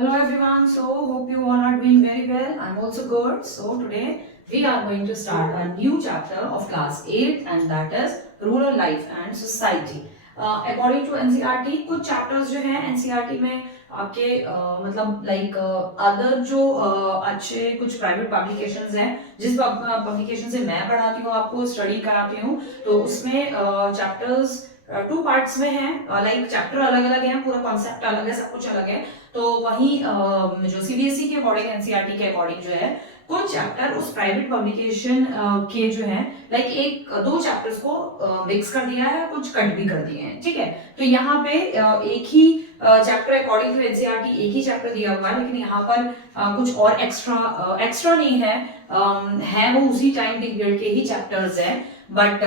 Hello everyone, so hope you all are doing very well. I'm also good. So today we are going to start a new chapter of class 8 and that is rural life and society. According to NCERT कुछ chapters जो हैं NCERT में आपके मतलब like other जो अच्छे कुछ private publications हैं जिस पब्लिकेशन से मैं पढ़ाती हूँ आपको स्टडी कराती हूँ तो उसमें चैप्टर्स टू पार्ट्स में है लाइक चैप्टर अलग अलग है पूरा कॉन्सेप्ट अलग है सब कुछ अलग है तो वही जो सीबीएसई के अकॉर्डिंग एनसीईआरटी के अकॉर्डिंग जो है कुछ चैप्टर उस प्राइवेट पब्लिकेशन के जो है लाइक एक दो चैप्टर्स को मिक्स कर दिया है कुछ कट भी कर दिए हैं ठीक है तो यहाँ पे एक ही चैप्टर अकॉर्डिंग टू एनसीईआरटी एक ही चैप्टर दिया हुआ है लेकिन यहाँ पर कुछ और एक्स्ट्रा नहीं है वो उसी टाइम पीरियड के ही चैप्टर्स है बट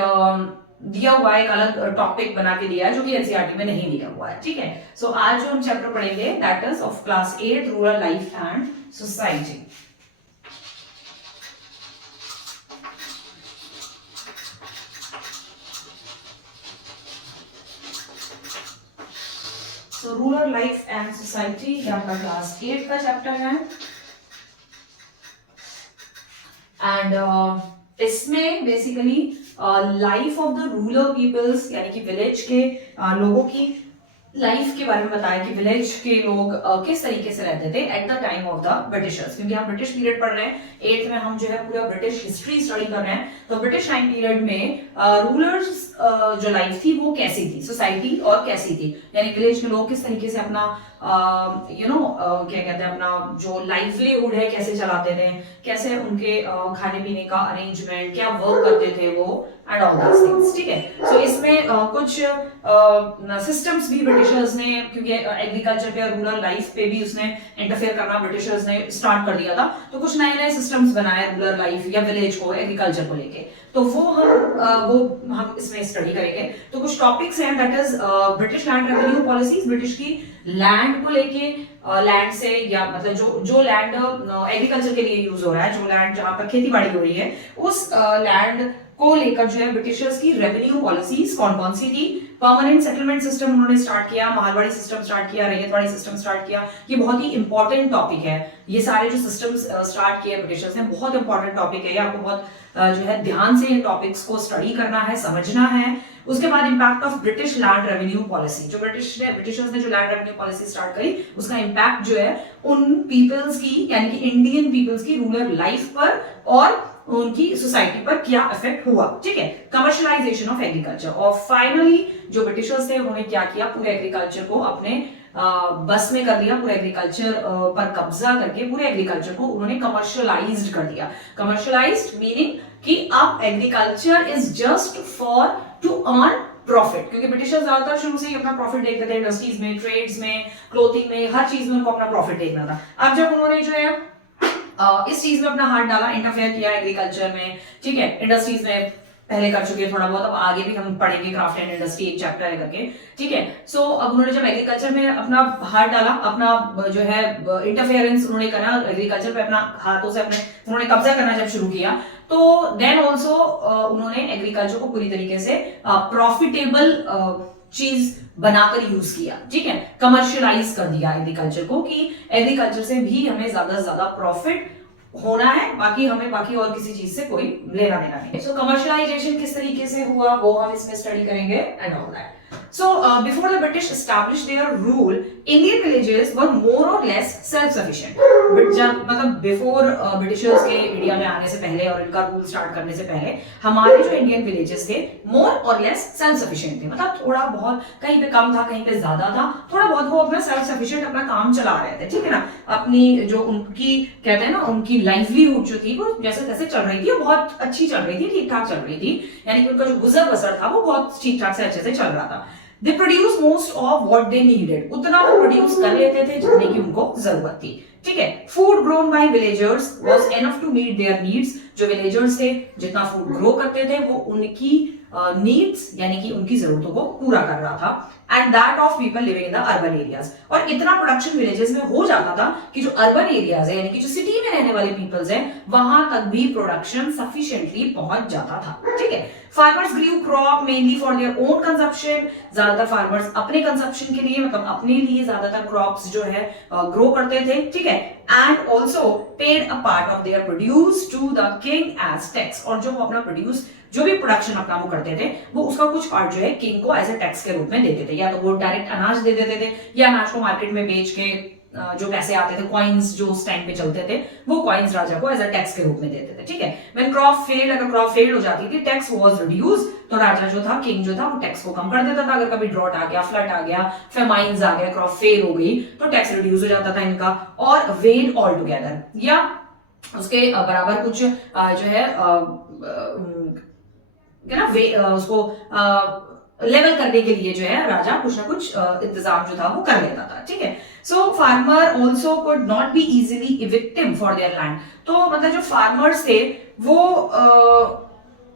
दिया हुआ है एक अलग टॉपिक बना के दिया है जो कि एनसीईआरटी में नहीं दिया हुआ है ठीक है सो आज जो हम चैप्टर पढ़ेंगे that is of class 8 rural life and society so rural life and society ये आपका क्लास 8 का चैप्टर है एंड इसमें basically life of the rural peoples यानी कि विलेज के लोगों की लाइफ के बारे में बताया कि विलेज के लोग किस तरीके से रहते थे at the time of the Britishers क्योंकि हम ब्रिटिश पीरियड पढ़ रहे हैं 8th में हम जो है पूरा ब्रिटिश हिस्ट्री स्टडी कर रहे हैं तो ब्रिटिश टाइम पीरियड में रूलर्स जो लाइफ थी वो कैसी थी सोसाइटी और कैसी थी यानी विलेज के लोग किस तरीके से अपना क्या कहते हैं अपना जो लाइवलीहुड है कैसे चलाते थे कैसे उनके खाने पीने का अरेंजमेंट क्या वर्क करते थे वो एंड ऑल दीस थिंग्स ठीक है सो इसमें कुछ सिस्टम्स भी ब्रिटिशर्स ने क्योंकि एग्रीकल्चर पे और रूरल लाइफ पे भी उसने इंटरफेयर करना ब्रिटिशर्स ने स्टार्ट कर दिया था तो कुछ नए नए सिस्टम्स बनाए रूरल लाइफ या विलेज को एग्रीकल्चर को लेके तो वो हम इसमें स्टडी करेंगे तो कुछ टॉपिक्स हैं that is British land revenue policies British की लैंड को लेके लैंड से या मतलब जो लैंड एग्रीकल्चर के लिए यूज हो रहा है जो लैंड जहां पर खेती बाड़ी हो रही है उस लैंड को लेकर जो है ब्रिटिशर्स की रेवेन्यू पॉलिसीज कौन कौन सी थी परमानेंट सेटलमेंट सिस्टम उन्होंने स्टार्ट किया मारवाड़ी सिस्टम स्टार्ट किया रैयतवाड़ी सिस्टम स्टार्ट किया ये बहुत ही इंपॉर्टेंट टॉपिक है ये सारे जो सिस्टम्स स्टार्ट किए ब्रिटिशर्स ने बहुत इंपॉर्टेंट टॉपिक है ये आपको बहुत जो है ध्यान से इन टॉपिक्स को स्टडी करना है समझना है उसके बाद impact of British land revenue policy जो ब्रिटिशर्स ने जो लैंड रेवेन्यू पॉलिसी स्टार्ट करी उसका इंपैक्ट जो है उन पीपल्स की यानी कि इंडियन पीपल्स की रूरल लाइफ पर और उनकी सोसाइटी पर क्या इफेक्ट हुआ ठीक है कमर्शियलाइजेशन ऑफ एग्रीकल्चर और फाइनली जो ब्रिटिशर्स थे उन्होंने क्या किया पूरे एग्रीकल्चर को अपने बस में कर लिया पूरे एग्रीकल्चर पर कब्जा करके पूरे एग्रीकल्चर को उन्होंने कमर्शियलाइज्ड कर दिया कमर्शियलाइज्ड मीनिंग कि अब agriculture is just for to earn profit क्योंकि ब्रिटिशर्स ज्यादातर शुरू से ही अपना प्रॉफिट देखते थे इंडस्ट्रीज में ट्रेड्स में क्लोथिंग में हर चीज में उनको अपना प्रॉफिट देखना था अब जब उन्होंने जो है इस चीज में अपना हाथ डाला इंटरफेयर किया एग्रीकल्चर में ठीक है इंडस्ट्रीज में पहले कर चुके थोड़ा बहुत अब आगे भी हम पढ़ेंगे क्राफ्ट एंड इंडस्ट्री एक चैप्टर है करके ठीक है सो अब उन्होंने जब एग्रीकल्चर में अपना हाथ डाला अपना जो है इंटरफेरेंस उन्होंने करा एग्रीकल्चर पे अपना हाथों से अपने उन्होंने कब्जा करना जब शुरू किया तो देन ऑल्सो उन्होंने एग्रीकल्चर को पूरी तरीके से प्रॉफिटेबल चीज बनाकर यूज किया ठीक है कमर्शियलाइज कर दिया एग्रीकल्चर को कि एग्रीकल्चर से भी हमें ज्यादा से ज्यादा प्रॉफिट होना है बाकी हमें बाकी और किसी चीज से कोई लेना देना नहीं सो कमर्शियलाइजेशन किस तरीके से हुआ वो हम इसमें स्टडी करेंगे and all that So, before the British established their rule, Indian villages were more or less self-sufficient. But जब मतलब before Britishers के इंडिया में आने से पहले और इनका रूल स्टार्ट करने से पहले हमारे जो इंडियन विलेजेस थे more or less self-sufficient थे मतलब थोड़ा बहुत कहीं पे कम था कहीं पे ज्यादा था थोड़ा बहुत वो अपना self-sufficient अपना काम चला रहे थे ठीक है ना अपनी जो उनकी कहते हैं ना उनकी लाइवलीहुड जो थी वो जैसे तैसे चल रही थी वो बहुत अच्छी चल रही थी ठीक ठाक चल रही थी यानी कि उनका जो गुजर बसर था वो बहुत ठीक ठाक से अच्छे से चल रहा था They produce most of what they needed. उतना वो प्रोड्यूस कर लेते थे जितने की उनको जरूरत थी ठीक है food grown by villagers was enough to meet their needs जो विलेजर्स थे जितना फूड ग्रो करते थे वो उनकी नीड्स यानी कि उनकी जरूरतों को पूरा कर रहा था, and that of people living in the urban areas. और इतना प्रोडक्शन विलेजेस में हो जाता था कि जो अर्बन एरियाज है यानी कि जो सिटी में रहने वाले पीपल्स हैं वहां तक भी प्रोडक्शन सफिशिएंटली पहुंच जाता था, ठीक है। Farmers grew crop mainly for their own consumption, ज्यादातर फार्मर्स अपने कंजप्शन के लिए मतलब अपने लिए ज्यादातर क्रॉप्स जो है ग्रो करते थे, ठीक है। And also paid a part of their produce to the king as tax, और जो वो अपना प्रोड्यूस जो भी प्रोडक्शन अपना वो करते थे वो उसका कुछ पार्ट जो है किंग को एज ए टैक्स के रूप में देते थे, या तो वो डायरेक्ट अनाज दे देते थे या अनाज को मार्केट में बेच के जो पैसे आते थे कॉइन्स जो उस टाइम पे चलते थे वो कॉइन्स राजा को एज अ टैक्स के रूप में देते थे, ठीक है। व्हेन क्रॉप फेल्ड, अगर क्रॉप फेल्ड हो जाती थी टैक्स वाज रिड्यूस, तो राजा जो था किंग जो था वो टैक्स को कम कर देता था। अगर कभी ड्रॉट आ गया, फ्लड आ गया, फेमाइन्स आ गया, क्रॉप फेल हो गई तो टैक्स रिड्यूस हो जाता था इनका, और वेट ऑल टुगेदर, या उसके बराबर कुछ जो है उसको लेवल करने के लिए जो है राजा कुछ ना कुछ इंतजाम जो था वो कर लेता था, ठीक है। So farmer also could not be easily evicted for their land, तो मतलब जो फार्मर्स थे वो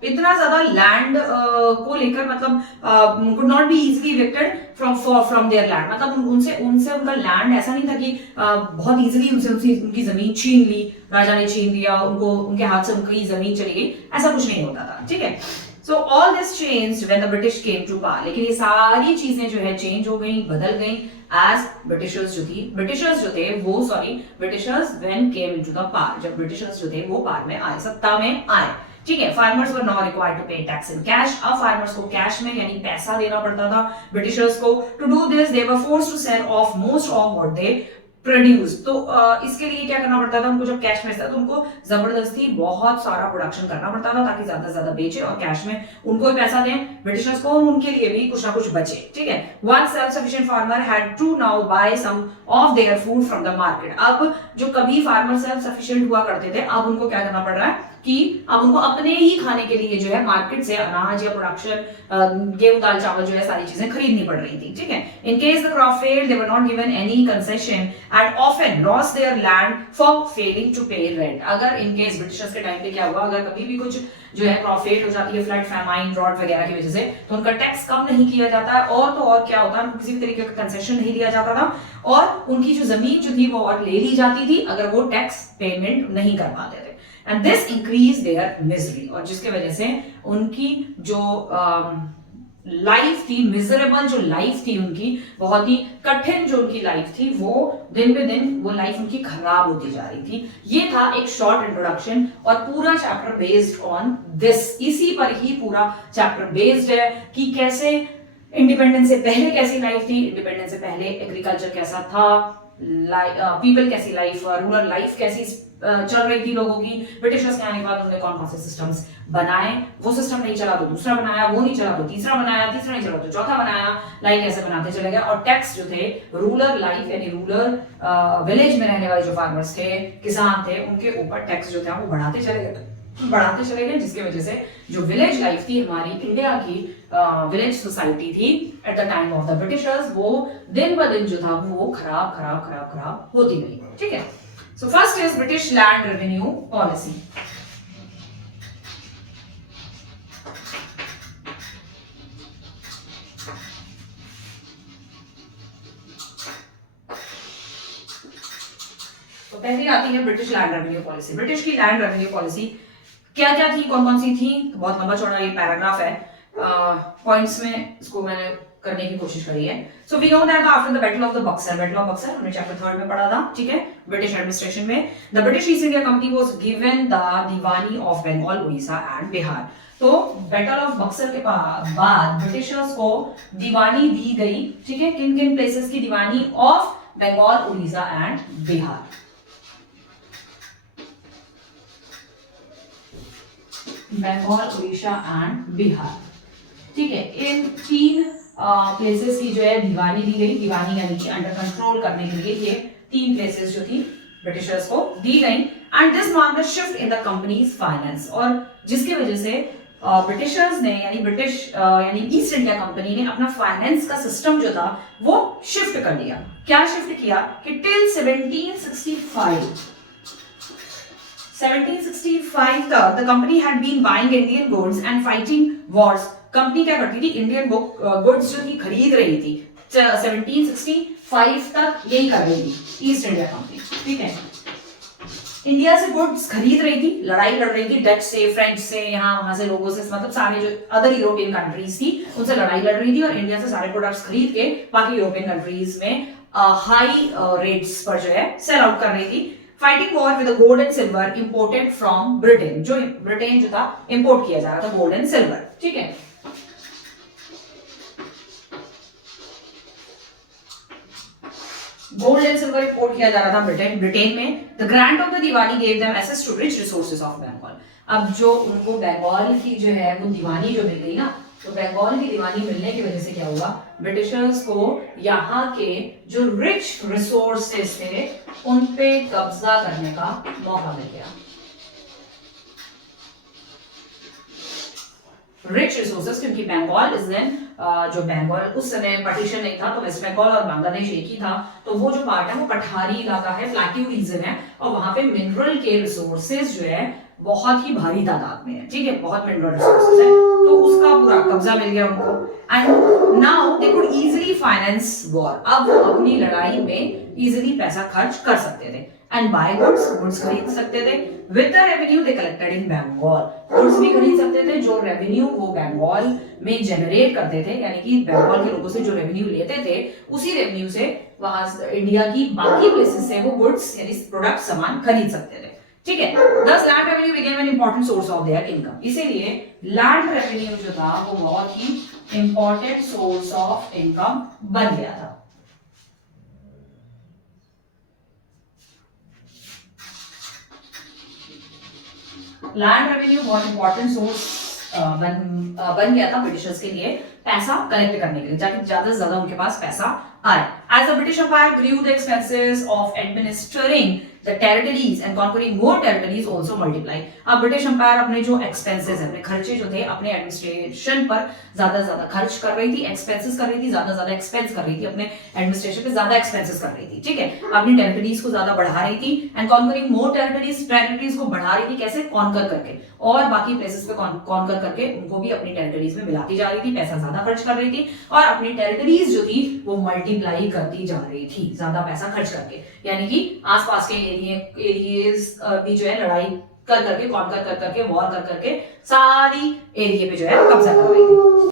इतना ज्यादा लैंड को लेकर मतलब could not be easily evicted from there land, मतलब उनसे उनका लैंड ऐसा नहीं था कि बहुत इजीली उनकी जमीन छीन ली, राजा ने छीन लिया उनको, उनके हाथ से उनकी जमीन चली गई, ऐसा कुछ नहीं होता था, ठीक है। So all this changed when the British came to power, लेकिन ये सारी चीजें जो है चेंज हो गई, बदल गई एज ब्रिटिशर्स जो थे वो Britishers when came into the power, जब ब्रिटिशर्स जो थे वो पावर में आए, सत्ता में आए, ठीक है। Farmers were now required to pay tax in cash, अब फार्मर्स को कैश में यानी पैसा देना पड़ता था ब्रिटिशर्स को। To do this they were forced to sell off most of what they produce, तो इसके लिए क्या करना पड़ता था उनको, जब कैश में था तो उनको जबरदस्ती बहुत सारा प्रोडक्शन करना पड़ता था ताकि ज्यादा से ज्यादा बेचे और कैश में उनको भी पैसा दें ब्रिटिशर्स को, उनके लिए भी कुछ ना कुछ बचे, ठीक है। One self sufficient farmer had to now buy some of their food from the market, अब जो कभी फार्मर सेल्फ सफिशिएंट हुआ करते थे अब उनको क्या करना पड़ रहा है कि अब उनको अपने ही खाने के लिए जो है मार्केट से अनाज या प्रोडक्शन गेहूं दाल चावल जो है सारी चीजें खरीदनी पड़ रही थी, ठीक है। In case the crop failed they were not given any concession and often lost their land for failing to pay rent, अगर इन केस ब्रिटिशर्स के टाइम पे क्या हुआ, अगर कभी भी कुछ जो है क्रॉप फेल हो जाती है फ्लड फैमाइन ड्रॉट वगैरह की वजह से, तो उनका टैक्स कम नहीं किया जाता है, और तो और क्या होता है किसी भी तरीके का कंसेशन नहीं दिया जाता था, और उनकी जो जमीन जो थी वो और ले ली जाती थी अगर वो टैक्स पेमेंट नहीं कर पाते थे, and this increase their misery, और जिसके वजह से उनकी जो लाइफ थी, मिजरेबल जो लाइफ थी उनकी, बहुत ही कठिन जो उनकी लाइफ थी, वो दिन पे दिन वो लाइफ उनकी खराब होती जा रही थी। ये था एक शॉर्ट इंट्रोडक्शन, और पूरा चैप्टर बेस्ड ऑन दिस, इसी पर ही पूरा चैप्टर बेस्ड है कि कैसे इंडिपेंडेंस से पहले कैसी लाइफ थी, इंडिपेंडेंस से पहले एग्रीकल्चर कैसा था, पीपल कैसी लाइफ, रूरल लाइफ कैसी चल रही थी लोगों की, ब्रिटिशर्स के आने के बाद उन्होंने कौन कौन से सिस्टम्स बनाए, वो सिस्टम नहीं चला तो दूसरा बनाया, वो नहीं चला तो तीसरा बनाया, तीसरा नहीं चला तो चौथा बनाया, लाइक ऐसे बनाते चले गए। और टैक्स जो थे रूरल लाइफ यानी रूरल विलेज में रहने वाले जो फार्मर्स थे, किसान थे, उनके ऊपर टैक्स जो था वो बढ़ाते चले गए, जिसकी वजह से जो विलेज लाइफ थी हमारी इंडिया की विलेज सोसाइटी थी at the time of the Britishers, वो दिन ब दिन जो था वो खराब होती गई, ठीक है। So first is British land revenue policy. तो पहली आती है British land revenue policy. British की लैंड रेवेन्यू पॉलिसी क्या क्या थी, कौन कौन सी थी, बहुत लंबा चौड़ा ये पैराग्राफ है, पॉइंट्स में इसको मैंने करने की कोशिश करी है। So we know that after the battle of the Buxar, battle of Buxar हमने चैप्टर 3 में पढ़ा था, ठीक है, ब्रिटिश एडमिनिस्ट्रेशन में, the British East India Company was given the diwani of Bengal, Orissa and Bihar. तो बैटल ऑफ बक्सर के बाद ब्रिटिशर्स को दीवानी दी गई, ठीक है, किन किन प्लेसेस की Diwani, of Bengal, Orissa and Bihar. Bengal, Orissa and Bihar, ठीक है, इन तीन प्लेसेस की जो है दीवानी दी गई, दीवानी यानी कि अंडर कंट्रोल करने के लिए ये तीन प्लेसेस जो थी ब्रिटिशर्स को दी गई, and this marked the shift in the companies finance, और जिसके वजह से ब्रिटिशर्स ने यानी ईस्ट इंडिया कंपनी ने अपना फाइनेंस का सिस्टम जो था वो शिफ्ट कर दिया। क्या शिफ्ट किया कि टिल 1765 तक the company had been buying Indian goods and fighting wars company क्या करती थी, इंडियन गुड्स जो थी खरीद रही थी 1765 तक यही कर रही थी ईस्ट इंडिया कंपनी, ठीक है। इंडिया से गुड्स खरीद रही थी, लड़ाई लड़ रही थी डच से, फ्रेंच से, यहाँ वहां से लोगों से, मतलब सारे जो अदर यूरोपियन कंट्रीज थी उनसे लड़ाई लड़ रही थी और इंडिया से सारे प्रोडक्ट्स खरीद के बाकी यूरोपियन कंट्रीज में हाई रेट्स पर जो है सेल आउट कर रही थी। Fighting war with gold and silver imported from Britain, जो ब्रिटेन जो था इंपोर्ट किया जा रहा था गोल्ड एंड सिल्वर, ठीक है। गोल्ड एंड सिल्वर इंपोर्ट किया जा रहा था ब्रिटेन में। The grant of the diwani gave them access to rich resources of Bengal. अब जो उनको बंगाल की जो है वो दीवानी जो मिल गई ना, तो बंगाल की दीवानी मिलने की वजह से क्या हुआ, ब्रिटिशर्स को यहाँ के जो रिच रिसोर्सेज थे उन पे कब्जा करने का मौका मिल गया। रिच रिसोर्सेज, क्योंकि बंगाल इज देन जो बंगाल उस समय पार्टीशन नहीं था तो वेस्ट बंगाल और बांग्लादेश एक ही था, तो वो जो पार्ट है वो पठारी इलाका है, प्लेट्यू रीजन है और वहां पे मिनरल के रिसोर्सेज जो है बहुत ही भारी तादाद में है, ठीक है, बहुत मिनरल रिसोर्सेज है, तो उसका पूरा कब्जा मिल गया उनको। And now they could easily finance war, अब वो अपनी लड़ाई में इजीली पैसा खर्च कर सकते थे एंड बाय गुड्स खरीद सकते थे with the revenue they collected in Bengal, goods भी खरीद सकते थे जो रेवेन्यू वो बंगाल में जनरेट करते थे, यानी कि बंगाल के लोगों से जो रेवेन्यू लेते थे उसी रेवेन्यू से वहां इंडिया की बाकी प्लेसेस से वो गुड्स यानी प्रोडक्ट सामान खरीद सकते थे, ठीक है। दस land revenue became an important source of their income, इसीलिए लैंड रेवेन्यू जो था वो बहुत ही इंपॉर्टेंट सोर्स ऑफ इनकम बन गया था। लैंड रेवेन्यू बहुत इंपॉर्टेंट सोर्स बन गया था ब्रिटिशर्स के लिए पैसा कलेक्ट करने के लिए, ताकि ज्यादा से ज्यादा उनके पास पैसा आए। As the British Empire grew, the expenses of administering the territories and conquering more territories also multiplied. अब ब्रिटिश एम्पायर अपने जो एक्सपेंसेस है, अपने खर्चे जो थे अपने एडमिनिस्ट्रेशन पर ज्यादा खर्च कर रही थी, एक्सपेंसेस कर रही थी, ज्यादा एक्सपेंस कर रही थी, अपने एडमिनिस्ट्रेशन पे ज्यादा एक्सपेंसेस कर रही थी, ठीक है, अपनी टेरिटरीज को ज्यादा बढ़ा रही थी एंड कॉन्करिंग मोर टेरिटरीज को बढ़ा रही थी, कैसे, कॉन्कर करके और बाकी प्लेसेस पे कॉन्कर करके उनको भी अपनी टेरिटरीज में मिलाती जा रही थी, पैसा ज्यादा खर्च कर रही थी और अपनी टेरिटरीज जो थी वो मल्टीप्लाई करती जा रही थी ज्यादा पैसा खर्च करके, यानी कि आसपास के एरियाज भी जो है लड़ाई कर करके, कॉन्कर कर करके, वॉर कर करके सारी एरिया पे जो है कब्जा कर रही थी।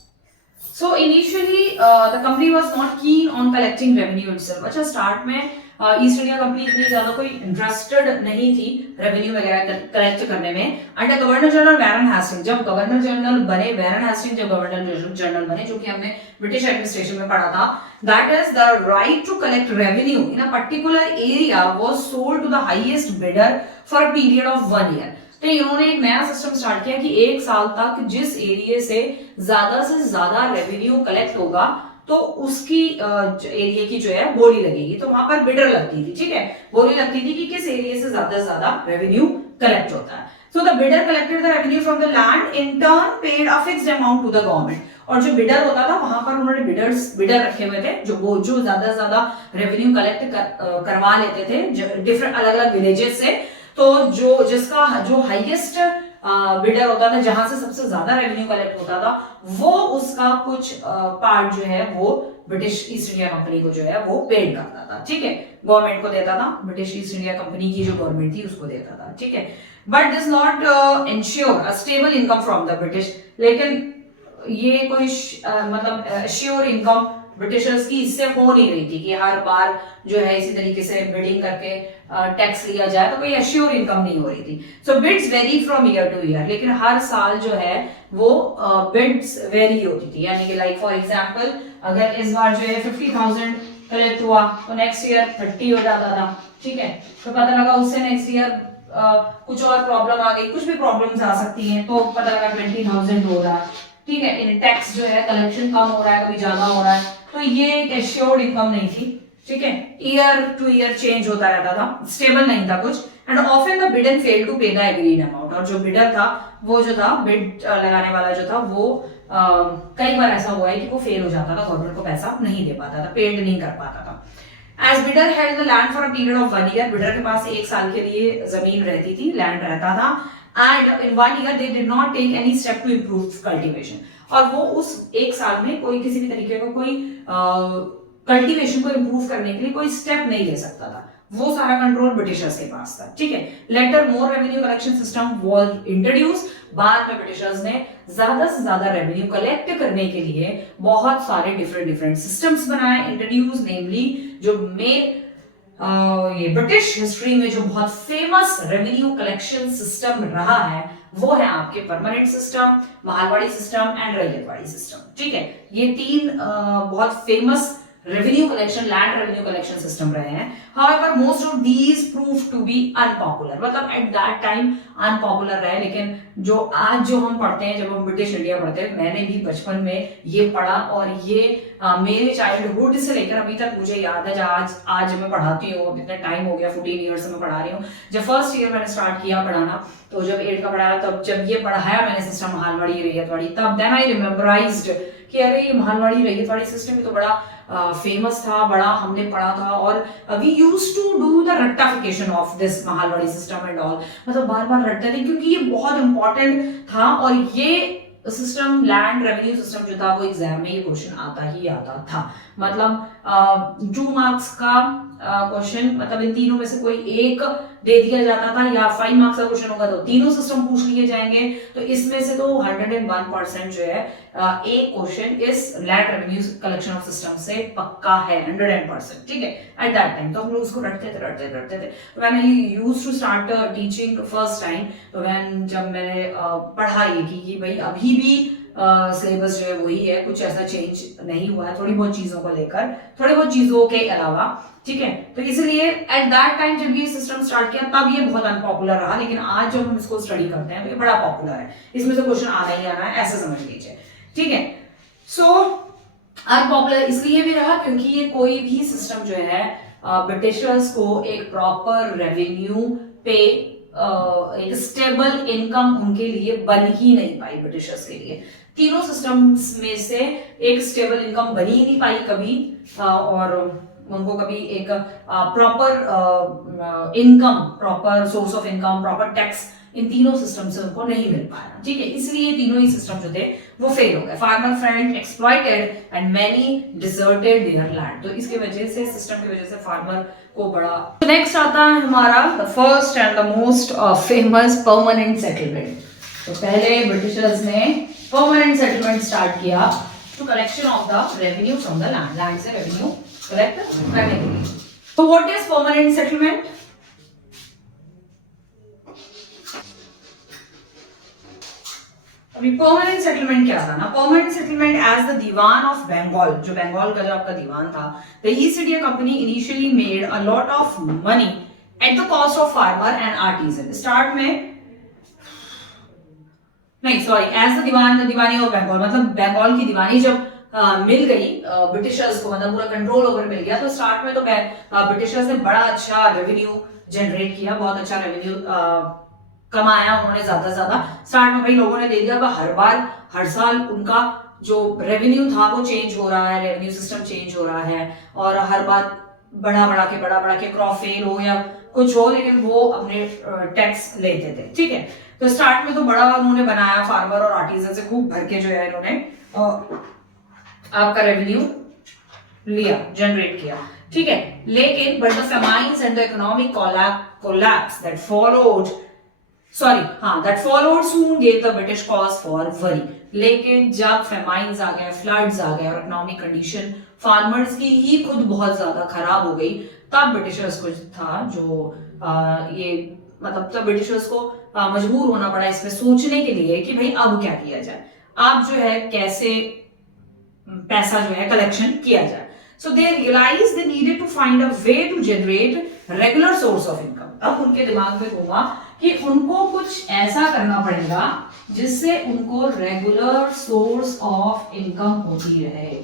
So initially the company was not keen on collecting revenue itself. अच्छा, स्टार्ट में ईस्ट इंडिया कंपनी इतनी ज्यादा कोई इंटरेस्टेड नहीं थी रेवेन्यू वगैरह कलेक्ट करने में। Under governor general Warren Hasting, जब गवर्नर जनरल बने वैरन हेस्टिंग, जब गवर्नर जनरल बने, जो कि हमने ब्रिटिश एडमिनिस्ट्रेशन में पढ़ा था, that is the right to collect revenue in a particular area was sold to the highest bidder for a period of 1 year. तो इन्होंने एक नया सिस्टम स्टार्ट किया कि 1 साल तक जिस एरिया से ज्यादा रेवेन्यू कलेक्ट होगा तो उसकी एरिया की जो है बोली लगेगी, तो वहां पर बिडर लगती थी, ठीक है, बोली लगती थी कि किस एरिया से ज्यादा रेवेन्यू कलेक्ट होता है। So the bidder collected the revenue from the land, in turn paid a fixed amount to the government. और जो बिडर होता था वहां पर उन्होंने बिडर रखे हुए थे जो ज्यादा रेवेन्यू कलेक्ट करवा लेते थे डिफरेंट अलग विलेजेस से, तो जो हाईएस्ट बिडर होता था, जहां से सबसे ज्यादा रेवेन्यू कलेक्ट होता था, वो उसका कुछ पार्ट जो है वो ब्रिटिश ईस्ट इंडिया कंपनी को जो है वो पेड करता था, ठीक है, गवर्नमेंट को देता था, ब्रिटिश ईस्ट इंडिया कंपनी की जो गवर्नमेंट थी उसको देता था, ठीक है। But this not ensure a stable income from the British, लेकिन ये कोई मतलब श्योर इनकम ब्रिटिशर्स की इससे हो नहीं रही थी कि हर बार जो है इसी तरीके से बिडिंग करके टैक्स लिया जाए, तो कोई एश्योर इनकम नहीं हो रही थी। So bids vary from year to year, लेकिन हर साल जो है वो बिड्स वेरी होती थी, यानी कि लाइक फॉर एग्जांपल अगर इस बार जो है 50,000 कलेक्ट हुआ तो नेक्स्ट ईयर 30 हो जाता था, ठीक है, तो पता लगा उससे नेक्स्ट ईयर कुछ और प्रॉब्लम आ गई, कुछ भी प्रॉब्लम्स आ सकती हैं, तो पता लगा 20,000 हो रहा है, ठीक है, इन टैक्स जो है कलेक्शन कम हो रहा है, कभी ज्यादा हो रहा है, तो ये एक एश्योर्ड इनकम नहीं थी, ठीक है, ईयर टू ईयर चेंज होता रहता था, स्टेबल नहीं था कुछ। And often the bid and fail to pay the agreed amount, और जो बिडर था वो जो था बिड लगाने वाला जो था वो कई बार ऐसा हुआ है कि वो फेल हो जाता था, गवर्नमेंट को पैसा नहीं दे पाता था, पेड नहीं कर पाता था। As bidder held the land for a period of 1 year, bidder के पास 1 साल के लिए जमीन रहती थी, लैंड रहता था, and in 1 year they did not take any step to improve cultivation. और वो उस एक साल में कोई किसी भी तरीके का कोई कल्टीवेशन को इंप्रूव करने के लिए कोई स्टेप नहीं ले सकता था। वो सारा कंट्रोल ब्रिटिशर्स के पास था, ठीक है। Later more revenue collection system was introduce. बाद में ब्रिटिशर्स ने ज्यादा से ज्यादा रेवेन्यू कलेक्ट करने के लिए बहुत सारे डिफरेंट सिस्टम्स बनाए, इंट्रोड्यूस, नेमली जो मेन ये ब्रिटिश हिस्ट्री में जो बहुत फेमस रेवेन्यू कलेक्शन सिस्टम रहा है वो है आपके permanent system, Mahalwari system and ryotwari system, ठीक है। ये तीन बहुत famous revenue collection, land revenue collection system रहे हैं। However, most of these proved to be unpopular, मतलब at that time unpopular रहे। लेकिन जो आज जो हम पढ़ते हैं, जब हम ब्रिटिश इंडिया पढ़ते हैं, मैंने भी बचपन में ये पढ़ा और ये मेरे चाइल्डहुड से लेकर अभी तक मुझे याद है। आज मैं पढ़ाती हूँ, इतना टाइम हो गया, 14 ईयर्स से मैं पढ़ा रही हूँ। जब फर्स्ट ईयर मैंने स्टार्ट किया पढ़ाना, तो जब 8 का पढ़ाया, तब जब ये पढ़ाया मैंने सिस्टम महालवाड़ी रैयतवाड़ी, तब देन आई रिमेम्बराइज्ड कि अरे ये महालवाड़ी रैयतवाड़ी सिस्टम भी तो बड़ा फेमस था, बड़ा हमने पढ़ा था। और we used to do the रट्टाफिकेशन of this Mahalwari system and all, मतलब बार बार रटते थे क्योंकि ये बहुत इंपॉर्टेंट था। और ये सिस्टम, लैंड रेवेन्यू सिस्टम जो था, वो एग्जाम में ये क्वेश्चन आता ही आता था। मतलब 2 मार्क्स का क्वेश्चन, मतलब इन तीनों में से कोई एक दे दिया जाता था, या 5 मार्क्स का क्वेश्चन होगा तो तीनों सिस्टम पूछ लिए जाएंगे। तो इसमें से तो 101% जो है एक क्वेश्चन इस land revenue collection of system से पक्का है, 100%, ठीक है। एट दैट टाइम तो हम लोग उसको रटते थे। तो मैंने used to start teaching first time, तो जब मैंने पढ़ा ये कि भाई अभी भी सिलेबस जो है वही है, कुछ ऐसा चेंज नहीं हुआ है, थोड़ी बहुत चीजों को लेकर, थोड़ी बहुत चीजों के अलावा, ठीक है। तो इसलिए एट दैट टाइम जब ये सिस्टम स्टार्ट किया तब ये बहुत अनपॉपुलर रहा, लेकिन आज जब हम इसको स्टडी करते हैं तो ये बड़ा पॉपुलर है, इसमें से क्वेश्चन आना ही आना है, ऐसे समझ लीजिए, ठीक है। सो अनपॉपुलर इसलिए भी रहा क्योंकि ये कोई भी सिस्टम जो है ब्रिटिशर्स को एक प्रॉपर रेवेन्यू पे, एक स्टेबल इनकम उनके लिए बन ही नहीं पाई ब्रिटिशर्स के लिए। तीनों सिस्टम्स में से एक स्टेबल इनकम बनी ही नहीं पाई कभी, और उनको कभी एक proper income, proper source of income, proper tax in तीनों सिस्टम से उनको नहीं मिल पाया, ठीक है। इसलिए तीनों ही सिस्टम जो थे वो फेल हो गए। Farmer felt exploited and many deserted there land, तो इसके वजह से, सिस्टम की वजह से फार्मर को बड़ा। नेक्स्ट आता है हमारा the first and the most famous permanent settlement. तो पहले ब्रिटिशर्स ने परमानेंट सेटलमेंट स्टार्ट किया to collection of the revenue from the land, land से रेवेन्यू कलेक्ट करने के लिए। तो व्हाट इज परमानेंट सेटलमेंट? अभी परमानेंट सेटलमेंट क्या था ना, permanent settlement as the diwan of Bengal, जो बंगाल का जो आपका दीवान था, the East India Company initially made a lot of money at the cost of farmer and artisan. Start में नहीं, sorry, as the diwani of Bengal, मतलब बंगाल की दीवानी जब मिल गई ब्रिटिशर्स को, मतलब पूरा कंट्रोल ओवर मिल गया, तो स्टार्ट में तो ब्रिटिशर्स ने बड़ा अच्छा रेवेन्यू जनरेट किया, बहुत अच्छा रेवेन्यू कमाया उन्होंने, ज्यादा। स्टार्ट में भाई लोगों ने दे दिया, हर साल उनका जो रेवेन्यू था वो चेंज हो रहा है, रेवेन्यू सिस्टम चेंज हो रहा है, और हर बार बड़ा के क्रॉप फेल हो या कुछ हो, लेकिन वो अपने टैक्स लेते थे, ठीक है। तो स्टार्ट में तो बड़ा उन्होंने बनाया, फार्मर और आर्टिजन से खूब भर के जो है इन्होंने आपका रेवेन्यू लिया, जनरेट किया, ठीक है। लेकिन but the famines and the economic collapse that followed soon gave the British cause for worry। लेकिन जब फेमाइन्स आ गए, फ्लड्स आ गए और इकोनॉमिक कंडीशन फार्मर्स की ही खुद बहुत ज्यादा खराब हो गई, तब ब्रिटिशर्स को था जो ये, मतलब तब ब्रिटिशर्स को मजबूर होना पड़ा इसमें सोचने के लिए कि भाई अब क्या किया जाए, अब जो है कैसे पैसा जो है कलेक्शन किया जाए। So they realise they needed to find a way to generate regular source of income. अब उनके दिमाग में होगा कि उनको कुछ ऐसा करना पड़ेगा जिससे उनको रेगुलर सोर्स ऑफ इनकम होती रहे।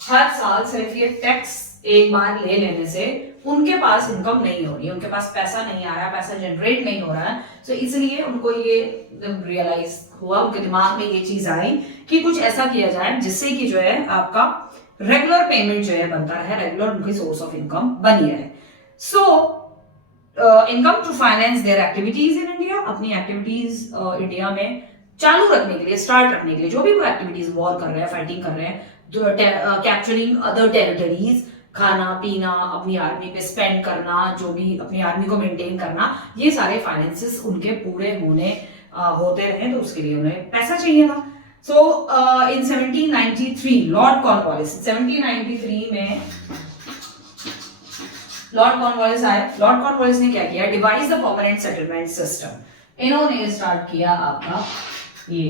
हर साल सिर्फ ये टैक्स एक बार ले लेने से उनके पास इनकम नहीं हो रही है, उनके पास पैसा नहीं आ रहा है, पैसा जनरेट नहीं हो रहा है। सो इसलिए उनको ये रियलाइज हुआ, उनके दिमाग में ये चीज आई कि कुछ ऐसा किया जाए जिससे कि जो है आपका रेगुलर पेमेंट जो है बनता रहे, रेगुलर उनकी सोर्स ऑफ इनकम बनी रहे। So income to finance their activities in India, अपनी एक्टिविटीज इंडिया में चालू रखने के लिए, स्टार्ट रखने के लिए, जो भी वो एक्टिविटीज वॉर कर रहे हैं, फाइटिंग कर रहे हैं, कैप्चरिंग अदर टेरिटरीज, खाना पीना, अपनी आर्मी पे स्पेंड करना, जो भी अपनी आर्मी को मेंटेन करना, ये सारे फाइनेंसेस उनके पूरे होते रहे, तो उसके लिए उन्हें पैसा चाहिए था. सो इन 1793 लॉर्ड कॉर्नवालिस, 1793 में लॉर्ड कॉर्नवालिस आए. लॉर्ड कॉर्नवालिस ने क्या किया, devise the permanent settlement system. इन्होंने स्टार्ट किया आपका ये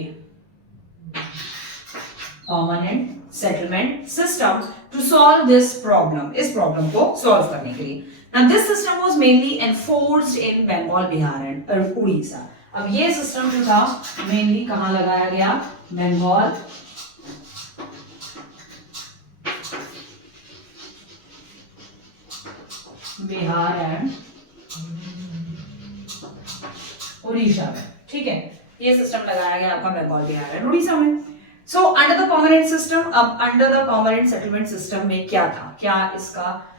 permanent settlement system to solve this problem, इस प्रॉब्लम को सॉल्व करने के लिए. Now this system was mainly enforced in Bengal, Bihar and Orissa. अब ये सिस्टम जो था मेनली कहां लगाया गया, बंगाल, बिहार एंड उड़ीसा में. ठीक है, ये सिस्टम लगाया गया आपका बंगाल, बिहार एंड उड़ीसा में. So under the permanent system, अब under the permanent settlement system में क्या था, क्या इसका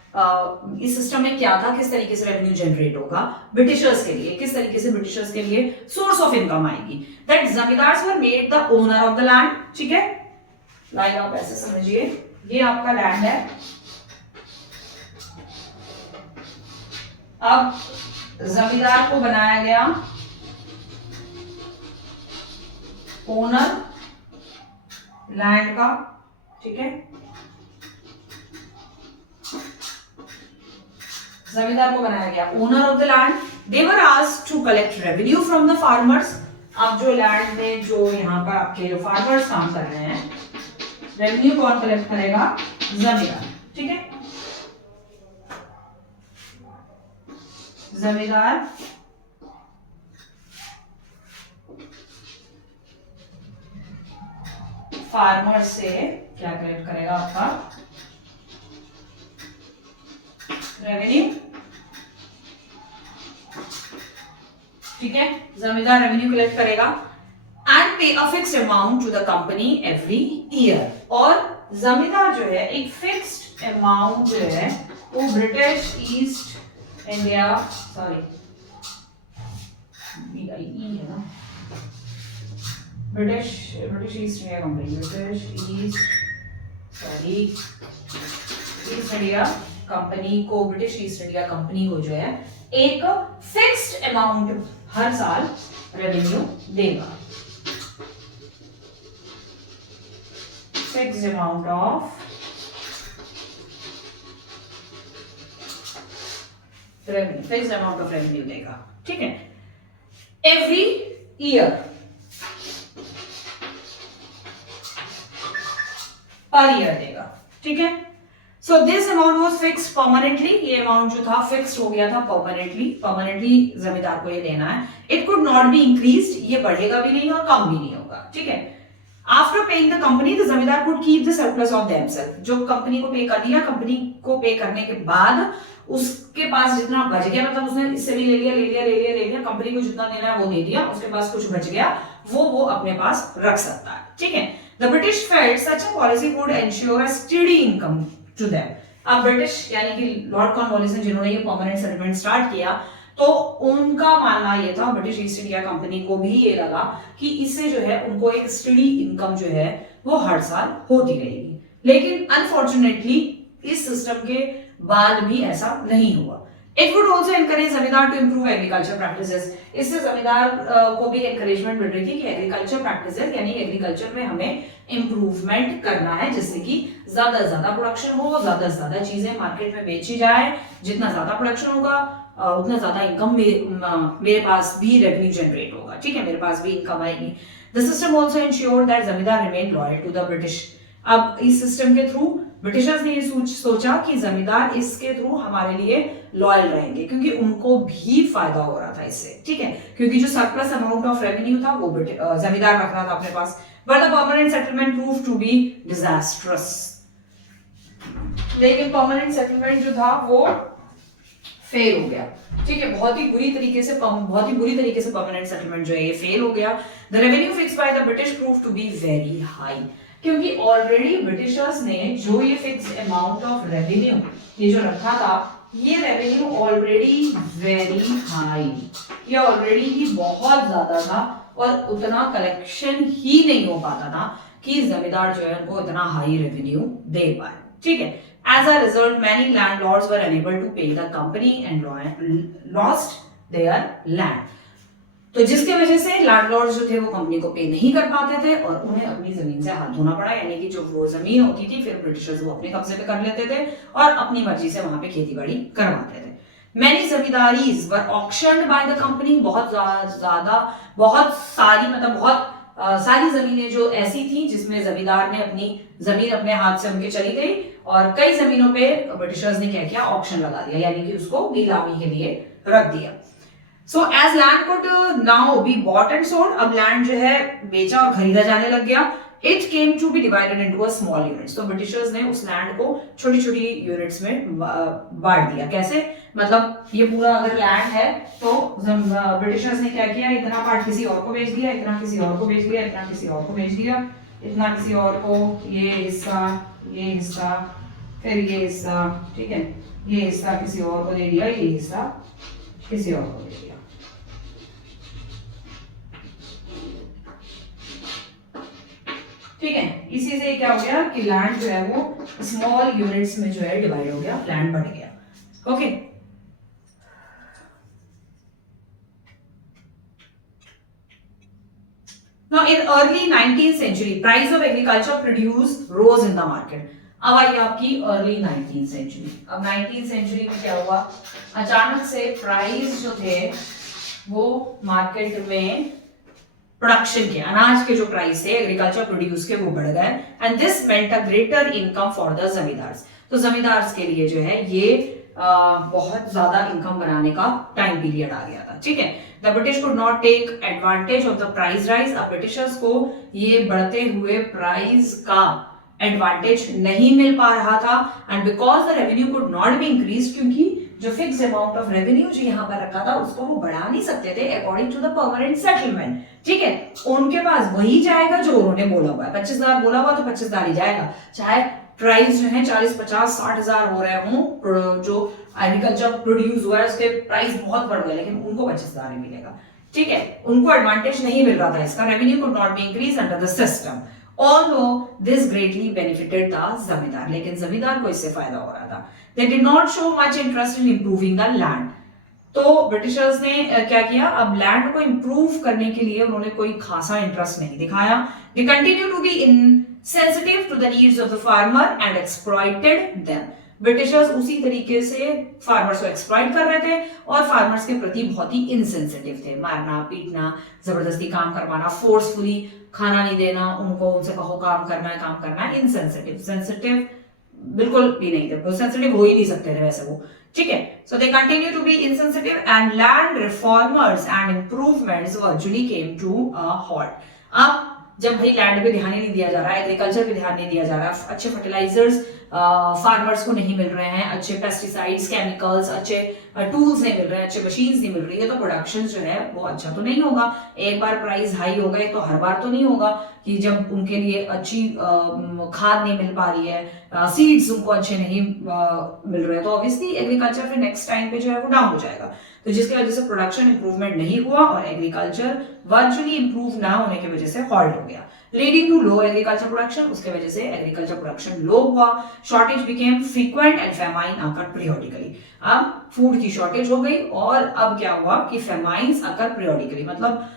इस सिस्टम में क्या था, किस तरीके से रेवेन्यू जनरेट होगा ब्रिटिशर्स के लिए, किस तरीके से ब्रिटिशर्स के लिए सोर्स ऑफ इनकम आएगी. That zamindars were made the owner of the land. ठीक है, लाइक आप ऐसे समझिए, ये आपका लैंड है. अब जमींदार को बनाया गया ओनर लैंड का. ठीक है, जमींदार को बनाया गया owner of the land. They were asked to collect revenue from the farmers. अब जो लैंड में जो यहाँ पर आपके जो फार्मर्स काम कर रहे हैं, रेवेन्यू कौन कलेक्ट करेगा, जमींदार. ठीक है, जमींदार फार्मर से क्या कलेक्ट करेगा, आपका रेवेन्यू. ठीक है, जमींदार रेवेन्यू कलेक्ट करेगा and pay a fixed amount to the company every year. और जमींदार जो है एक फिक्स्ड अमाउंट जो है वो British East India, sorry BIE है ना, British East India company, British East India Company को, ब्रिटिश ईस्ट इंडिया कंपनी को जो है एक फिक्स्ड अमाउंट हर साल रेवेन्यू देगा. Fixed amount of revenue, fixed amount of revenue देगा. ठीक है, एवरी ईयर, पर ईयर देगा. ठीक है, so this amount was fixed permanently. ये अमाउंट जो था फिक्स्ड हो गया था परमानेंटली जमींदार को ये देना है. It could not be increased, ये बढ़ेगा भी नहीं और कम भी नहीं होगा. ठीक है, after paying the company the zamindar could keep the surplus of themselves. जो कंपनी को पे कर दिया, कंपनी को पे करने के बाद उसके पास जितना बच गया, मतलब उसने इससे भी ले लिया, कंपनी को जितना देना है वो दे दिया, उसके पास कुछ बच गया वो अपने पास रख सकता है. ठीक है, the British felt such a policy would ensure a steady income to them. अब ब्रिटिश यानी कि लॉर्ड कॉर्नवालिस ने, जिन्होंने ये परमानेंट सेटलमेंट स्टार्ट किया, तो उनका मानना ये था, ब्रिटिश ईस्ट इंडिया कंपनी को भी ये लगा कि इससे जो है उनको एक स्टेडी इनकम जो है वो हर साल होती रहेगी. लेकिन अनफॉर्चुनेटली इस सिस्टम के बाद भी ऐसा नहीं हुआ. इट वुड ऑल्सो एनकरेज जमींदार टू इंप्रूव एग्रीकल्चर प्रैक्टिसेस. इससे जमींदार को भी एनकरेजमेंट मिल रही थी कि एग्रीकल्चर प्रैक्टिसेस यानी एग्रीकल्चर में हमें इंप्रूवमेंट करना है, जिससे कि ज्यादा से ज्यादा प्रोडक्शन हो, ज्यादा से ज्यादा चीजें मार्केट में बेची जाए. जितना ज्यादा प्रोडक्शन होगा उतना ज्यादा इनकम मेरे पास भी रेवेन्यू जनरेट होगा. ठीक है, मेरे पास भी इनकम आएगी. The system also ensure that zamindar remain loyal to the British. अब इस सिस्टम के थ्रू ब्रिटिशर्स ने ये सोचा कि जमींदार इसके थ्रू हमारे लिए लॉयल रहेंगे, क्योंकि उनको भी फायदा हो रहा था इससे. ठीक है, क्योंकि जो सरप्लस अमाउंट ऑफ रेवेन्यू था वो जमींदार रख रहा था अपने पास. But the permanent settlement prove to be disastrous. लेकिन परमानेंट सेटलमेंट जो था वो फेल हो गया. ठीक है, बहुत ही बुरी तरीके से परमानेंट सेटलमेंट जो है ये फेल हो गया. The revenue fixed by the British prove to be very high, क्योंकि ऑलरेडी ब्रिटिशर्स ने जो ये फिक्स्ड अमाउंट ऑफ रेवेन्यू ये जो रखा था ये रेवेन्यू ऑलरेडी वेरी हाई, ये ऑलरेडी ही बहुत ज्यादा था और उतना कलेक्शन ही नहीं हो पाता था कि जमींदार जो है उनको इतना हाई रेवेन्यू दे पाए, ठीक है। As a result many landlords were unable to pay the company and lost their land. तो जिसके वजह से लैंडलॉर्ड जो थे वो कंपनी को पे नहीं कर पाते थे और उन्हें अपनी जमीन से हाथ धोना पड़ा, यानी कि जो वो जमीन होती थी फिर ब्रिटिशर्स वो अपने कब्जे पे कर लेते थे और अपनी मर्जी से वहां पे खेती बाड़ी करवाते थे। Many zamindaris were auctioned by the company, बहुत ज्यादा बहुत सारी मतलब बहुत सारी जमीनें जो ऐसी थी जिसमें जमींदार ने अपनी जमीन अपने हाथ से उनके चली गई और कई जमीनों पे ब्रिटिशर्स ने क्या किया, ऑक्शन लगा दिया, यानी कि उसको नीलामी के लिए रख दिया। So as land could now be bought and sold, अब लैंड जो है बेचा और खरीदा जाने लग गया। It came to be divided into a small units. तो ब्रिटिशर्स ने उस लैंड को छोटी छोटी यूनिट्स में बांट दिया। कैसे? मतलब ये पूरा अगर लैंड है तो ब्रिटिशर्स ने क्या किया, इतना पार्ट किसी और को बेच दिया, इतना किसी और को बेच दिया, इतना किसी और को बेच दिया, इतना किसी और को, ये हिस्सा, फिर ये हिस्सा, ठीक है, ये हिस्सा किसी और को दे दिया, ये हिस्सा किसी और को दे दिया। ठीक है, इसी से क्या हो गया कि लैंड जो है वो स्मॉल यूनिट्स में जो है डिवाइड हो गया, लैंड बढ़ गया। Okay, now in early 19th century price of agriculture produce rose in the market. अब आई आपकी अर्ली 19th century। अब 19th century में क्या हुआ, अचानक से प्राइस जो थे वो मार्केट में प्रोडक्शन के, अनाज के जो प्राइस है एग्रीकल्चर प्रोड्यूस के वो बढ़ गए and this meant a greater income for the zamindars. तो जमींदार्स के लिए जो है ये बहुत ज्यादा इनकम बनाने का टाइम पीरियड आ गया था, ठीक है। The British could not take advantage of the price rise. अब ब्रिटिशर्स को ये बढ़ते हुए प्राइस का एडवांटेज नहीं मिल पा रहा था and because the revenue could not be increase, क्योंकि जो फिक्स अमाउंट ऑफ रेवेन्यू जो यहाँ पर रखा था उसको वो बढ़ा नहीं सकते थे according to the permanent settlement, ठीक है। उनके पास वही जाएगा जो उन्होंने बोला हुआ है, 25,000 बोला हुआ तो 25,000 ही जाएगा, चाहे प्राइस जो है 40, 50, 60,000 हो रहे हों, जो एग्रीकल्चर प्रोड्यूस हुआ है उसके प्राइस बहुत बढ़ गए लेकिन उनको 25,000 ही मिलेगा, ठीक है। उनको एडवांटेज नहीं मिल रहा था इसका, revenue could not be increase under the system although this greatly benefited the जमींदार, लेकिन जमींदार को इससे फायदा हो रहा था। They did not show much interest in improving the land. तो ब्रिटिशर्स ने क्या किया, अब लैंड को इंप्रूव करने के लिए उन्होंने कोई खासा इंटरेस्ट नहीं दिखाया। They continue to be insensitive to the needs of the farmer and exploited them. Britishers उसी तरीके से फार्मर्स को एक्सप्लॉइट कर रहे थे और फार्मर्स के प्रति बहुत ही इनसेंसिटिव थे, मारना पीटना, जबरदस्ती काम करवाना, फोर्सफुली खाना नहीं देना, उनको उनसे कहो काम करना है, इनसेंसिटिव, सेंसिटिव बिल्कुल भी नहीं थे, सेंसिटिव हो ही नहीं सकते थे वैसे वो, ठीक है। So they continue to be insensitive and land reformers and improvements virtually came to a halt. अब जब भाई लैंड पे ध्यान ही नहीं दिया जा रहा है, एग्रीकल्चर पे ध्यान नहीं दिया जा रहा है, अच्छे फर्टिलाइजर्स फार्मर्स को नहीं मिल रहे हैं, अच्छे पेस्टिसाइड्स, केमिकल्स, अच्छे टूल्स नहीं मिल रहे हैं, अच्छे मशीन्स नहीं मिल रही है, तो प्रोडक्शन जो है वो अच्छा तो नहीं होगा। एक बार प्राइस हाई हो गए तो हर बार तो नहीं होगा कि जब उनके लिए अच्छी खाद नहीं मिल पा रही है, सीड्स उनको अच्छे नहीं मिल रहे, तो ऑब्वियसली एग्रीकल्चर फिर नेक्स्ट टाइम पे जो है वो डाउन हो जाएगा। तो जिसकी वजह से प्रोडक्शन इंप्रूवमेंट नहीं हुआ और एग्रीकल्चर वर्चुअली इंप्रूव ना होने की वजह से हॉल्ट हो गया, leading to low agriculture production. उसके वजह से एग्रीकल्चर प्रोडक्शन लो हुआ, shortage became frequent and famine occur periodically. अब फूड की शॉर्टेज हो गई और अब क्या हुआ कि फेमाइंस अकर पीरियोडिकली, मतलब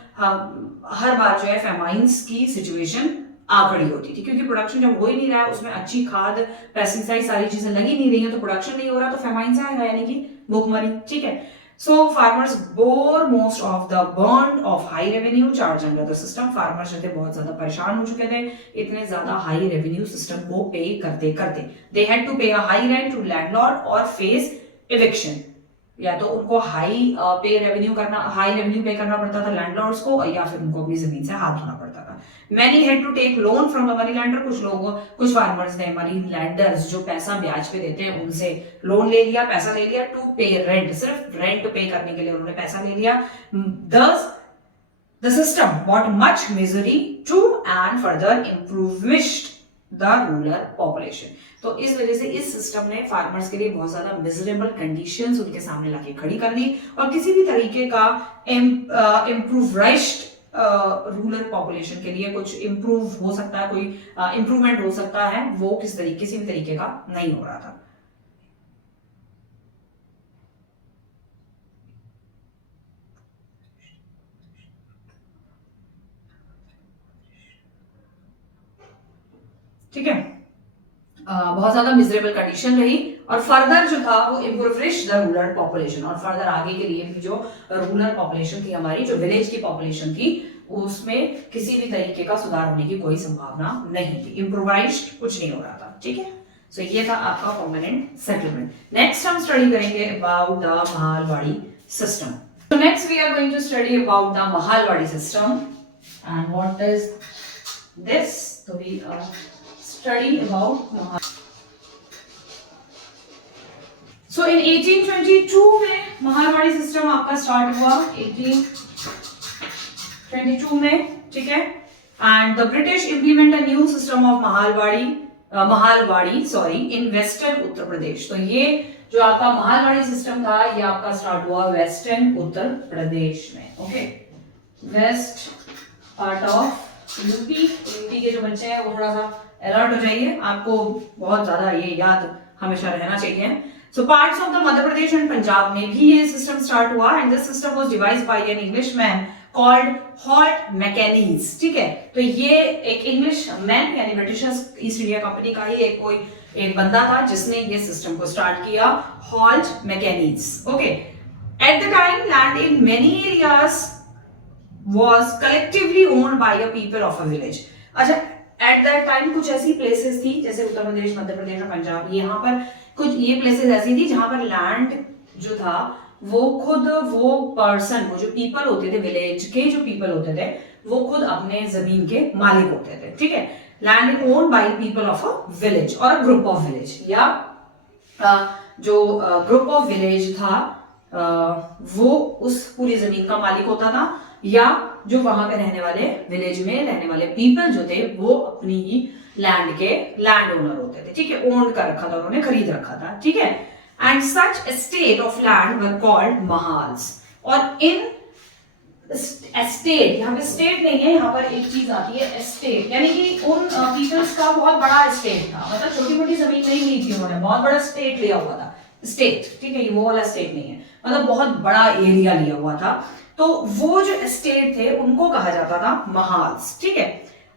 हर बार जो है फेमाइंस की सिचुएशन आ खड़ी होती थी, क्योंकि प्रोडक्शन जब हो ही नहीं रहा है, उसमें अच्छी खाद पेस्टिसाइड सारी चीजें लगी नहीं रही है, तो प्रोडक्शन नहीं हो रहा, तो फेमाइंस आएगा, यानी कि भूखमरी, ठीक है। So farmers bore most of the burden of high revenue charge under the system. Farmers जो थे बहुत ज्यादा परेशान हो चुके थे इतने ज्यादा हाई रेवेन्यू सिस्टम को पे करते करते। They had to pay a high rent to landlord or face eviction. या तो उनको हाई रेवेन्यू पे करना पड़ता था लैंडलॉर्ड्स को, या फिर उनको अपनी जमीन से हाथ धोना पड़ता था। Many had to take loan from the money lender. कुछ फार्मर्स ने मनी लैंडर्स जो पैसा ब्याज पे देते हैं उनसे लोन ले लिया, पैसा ले लिया टू पे रेंट, सिर्फ रेंट पे करने के लिए उन्होंने पैसा ले लिया। Thus the system brought much misery to and further impoverished the rural population. तो इस वजह से इस सिस्टम ने फार्मर्स के लिए बहुत ज्यादा मिजरेबल कंडीशंस उनके सामने लाके खड़ी कर दी, और किसी भी तरीके का इम्प्रूवराइज्ड रूरल पॉपुलेशन के लिए कुछ इम्प्रूव हो सकता है, कोई इम्प्रूवमेंट हो सकता है, वो किसी भी तरीके का नहीं हो रहा था। ठीक है, बहुत ज्यादा मिजरेबल कंडीशन रही, और फर्दर जो था वो इम्प्रूविश द रूरल पॉपुलेशन, और फर्दर आगे के लिए भी जो रूरल पॉपुलेशन थी हमारी, जो विलेज की पॉपुलेशन थी, उसमें किसी भी तरीके का सुधार होने की कोई संभावना नहीं थी, इम्प्रोवाइज्ड कुछ नहीं हो रहा था। ठीक है, सो ये था आपका परमानेंट सेटलमेंट। नेक्स्ट हम स्टडी करेंगे about the Mahalwari system. So next we are going to study about the Mahalwadi system, and what is this? So we are study about Mahal. So in 1822 में महालवाड़ी सिस्टम आपका start हुआ 1822 में, ठीक है, and the British implement a new system of Mahalwari sorry in western Uttar Pradesh. तो ये जो आपका महालवाड़ी सिस्टम था ये आपका स्टार्ट हुआ वेस्टर्न उत्तर प्रदेश में। Okay, west part of UP. UP के जो बच्चे हैं वो थोड़ा सा अलर्ट हो जाइए, आपको बहुत ज्यादा ये याद हमेशा रहना चाहिए। So parts of the Madhya Pradesh and Punjab में भी ये सिस्टम स्टार्ट हुआ, and this system was devised by an Englishman called Holt Mackenzie. ठीक है, तो ये एक इंग्लिश मैन यानी ब्रिटिशर्स ईस्ट इंडिया कंपनी का ही एक बंदा था जिसने ये सिस्टम को स्टार्ट किया, halt मैकेनिज। Okay, at the time land in many areas was collectively owned by a people of a village। अच्छा, एट दैट टाइम कुछ ऐसी प्लेसेस थी जैसे उत्तर प्रदेश, मध्य प्रदेश और पंजाब, यहाँ पर कुछ ये प्लेसेस ऐसी थी जहां पर लैंड जो था वो खुद वो पर्सन, वो जो पीपल होते थे, विलेज के जो पीपल होते थे, वो खुद अपने जमीन के मालिक होते थे। ठीक है, land owned by people of a village और अ ग्रुप ऑफ विलेज, या जो ग्रुप ऑफ विलेज था वो उस पूरी जमीन का मालिक होता था, या जो वहां पे रहने वाले विलेज में रहने वाले पीपल जो थे वो अपनी ही लैंड के लैंड ओनर होते थे। ठीक है, ओन कर रखा था उन्होंने, खरीद रखा था। ठीक है, and such estate of land were called mahals. और इन एस्टेट, यहाँ पे स्टेट नहीं है, यहाँ पर एक चीज आती है एस्टेट, यानी कि उन पीपल्स का बहुत बड़ा एस्टेट था, मतलब छोटी मोटी जमीन नहीं ली थी उन्होंने, बहुत बड़ा स्टेट लिया हुआ था। स्टेट, ठीक है, ये वो वाला स्टेट नहीं है, मतलब बहुत बड़ा एरिया लिया हुआ था। तो वो जो एस्टेट थे उनको कहा जाता था महाल्स। ठीक है,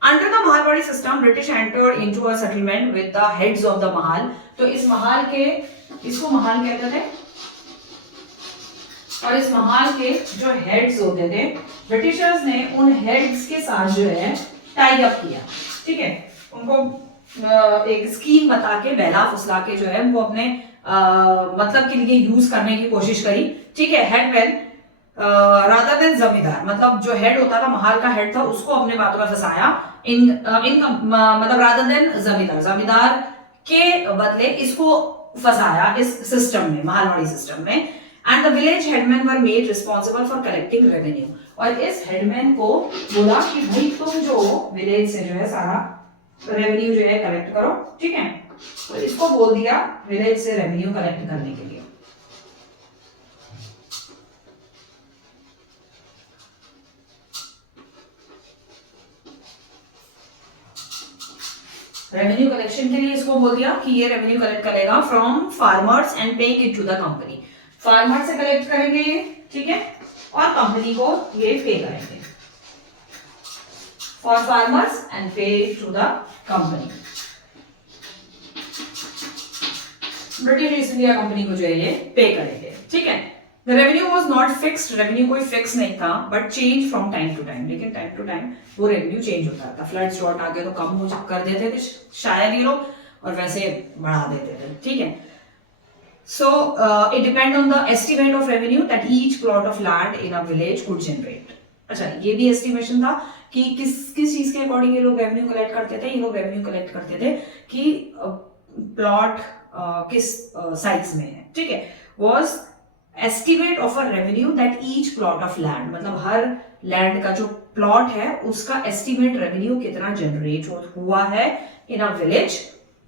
under the Mahalwari system British entered into a settlement with the heads of the Mahal. तो इस महाल के, इसको महाल कहते थे, और इस महाल के जो हेड्स होते थे, ब्रिटिशर्स ने उन हेड्स के साथ जो है टाई अप किया। ठीक है, उनको एक स्कीम बता के, बहला फुसला के जो है उनको अपने मतलब के लिए यूज करने की कोशिश करी। ठीक है, हेडमैन रादर देन जमींदार, मतलब जो हेड होता था, महाल का हेड था, उसको अपने बातों में फंसाया, मतलब रादर देन जमींदार के बदले इसको फंसाया इस सिस्टम में, महालवाड़ी सिस्टम में। And the village headman were made responsible for collecting revenue. और इस हेडमैन को बोला कि भाई तुम जो विलेज से जो है सारा रेवेन्यू जो है कलेक्ट करो। ठीक है, तो इसको बोल दिया विलेज से रेवेन्यू कलेक्ट करने के लिए। रेवेन्यू कलेक्शन के लिए इसको बोल दिया कि ये रेवेन्यू कलेक्ट करेगा from farmers and paying it to the company. Farmer से कलेक्ट करेंगे ये, ठीक है, और कंपनी को ये पे करेंगे, for farmers and pay to the company. British East India Company को जो है ये पे करेंगे। ठीक है, the revenue was not fixed, revenue कोई फिक्स नहीं था, but change from time to time, लेकिन टाइम टू टाइम वो रेवेन्यू चेंज होता था। फ्लड शॉर्ट आ गया तो कम हो कर देते थे शायद ये लोग, और वैसे बढ़ा देते थे। ठीक है, so it depend on the estimate of revenue that each plot of land in a village could generate. अच्छा, ये भी एस्टिमेशन था कि किस चीज के अकॉर्डिंग ये लोग रेवेन्यू कलेक्ट करते थे। ये लोग रेवेन्यू कलेक्ट करते थे कि प्लॉट किस साइज में है। ठीक है, was estimate of a revenue that each plot of land, मतलब हर लैंड का जो प्लॉट है उसका एस्टिमेट रेवेन्यू कितना जनरेट हुआ है इन अ विलेज,